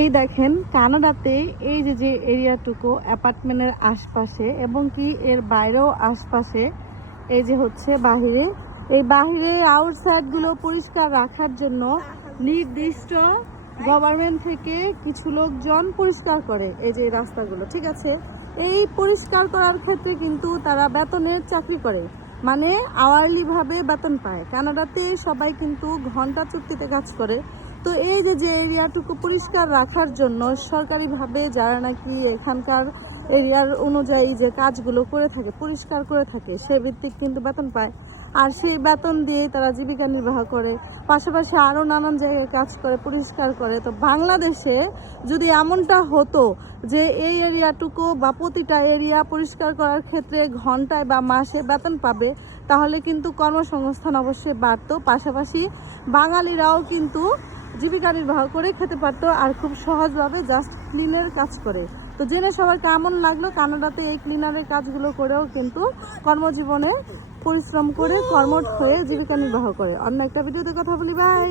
এই দেখেন, কানাডাতে এই যে যে এরিয়াটুকু অ্যাপার্টমেন্টের আশপাশে এবং কি এর বাইরেও আশপাশে এই যে হচ্ছে বাহিরে, এই বাহিরে আউটসাইডগুলো পরিষ্কার রাখার জন্য নির্দিষ্ট গভর্নমেন্ট থেকে কিছু লোকজন পরিষ্কার করে এই যে রাস্তাগুলো, ঠিক আছে? এই পরিষ্কার করার ক্ষেত্রে কিন্তু তারা বেতনের চাকরি করে মানে আওয়ারলিভাবে বেতন পায়। কানাডাতে সবাই কিন্তু ঘণ্টা চুক্তিতে কাজ করে তো এই যে যে এরিয়াটুকু পরিষ্কার রাখার জন্য সরকারিভাবে যারা নাকি এখানকার এরিয়ার অনুযায়ী যে কাজগুলো করে থাকে, পরিষ্কার করে থাকে, সে ভিত্তিক কিন্তু বেতন পায়। আর সেই বেতন দিয়ে তারা জীবিকা নির্বাহ করে। পাশাপাশি আরও নানান জায়গায় কাজ করে, পরিষ্কার করে। তো বাংলাদেশে যদি এমনটা হতো যে এই এরিয়াটুকু বা প্রতিটা এরিয়া পরিষ্কার করার ক্ষেত্রে ঘন্টায় বা মাসে বেতন পাবে, তাহলে কিন্তু কর্মসংস্থান অবশ্যই বাড়তো। পাশাপাশি বাঙালিরাও কিন্তু জীবিকা নির্বাহ করে খেতে পারতো আর খুব সহজভাবে জাস্ট ক্লিনের কাজ করে। তো জেনে সবার কেমন লাগল? কানাডাতে এই ক্লিনারের কাজগুলো করেও কিন্তু কর্মজীবনে পরিশ্রম করে কর্মঠ হয়ে জীবিকা নির্বাহ করে। অন্য একটা ভিডিওতে কথা বলি বাই